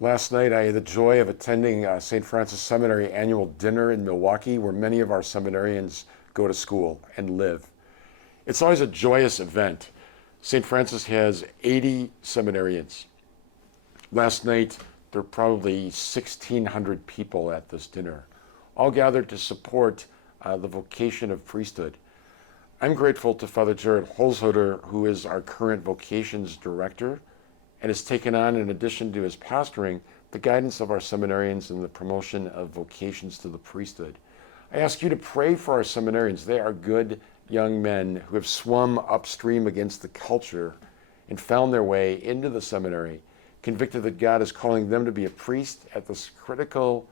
Last night, I had the joy of attending St. Francis Seminary annual dinner in Milwaukee, where many of our seminarians go to school and live. It's always a joyous event. St. Francis has 80 seminarians. Last night, there were probably 1,600 people at this dinner, all gathered to support the vocation of priesthood. I'm grateful to Father Jared Holzhoder, who is our current vocations director, and has taken on, in addition to his pastoring, the guidance of our seminarians in the promotion of vocations to the priesthood. I ask you to pray for our seminarians. They are good young men who have swum upstream against the culture and found their way into the seminary, convicted that God is calling them to be a priest at this critical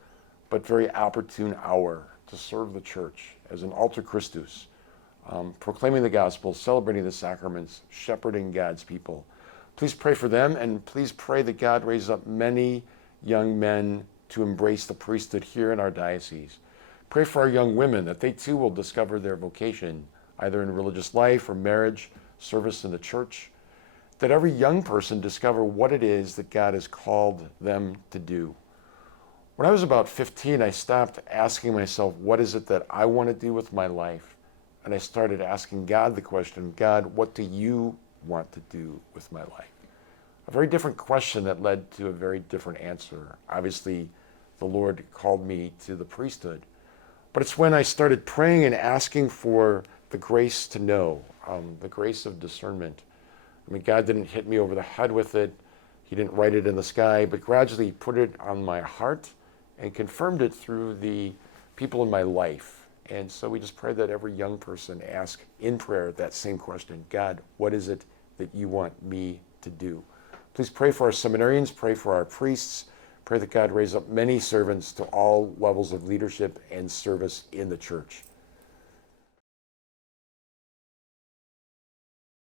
but very opportune hour to serve the church as an alter Christus, proclaiming the gospel, celebrating the sacraments, shepherding God's people. Please pray for them, and please pray that God raise up many young men to embrace the priesthood here in our diocese. Pray for our young women, that they too will discover their vocation, either in religious life or marriage, service in the church. That every young person discover what it is that God has called them to do. When I was about 15, I stopped asking myself, what is it that I want to do with my life? And I started asking God the question, God, what do you want to do with my life? A very different question that led to a very different answer. Obviously, the Lord called me to the priesthood. But it's when I started praying and asking for the grace to know, the grace of discernment. I mean, God didn't hit me over the head with it. He didn't write it in the sky, but gradually He put it on my heart and confirmed it through the people in my life. And so we just pray that every young person ask in prayer that same question, God, what is it that you want me to do? Please pray for our seminarians, pray for our priests, pray that God raise up many servants to all levels of leadership and service in the church.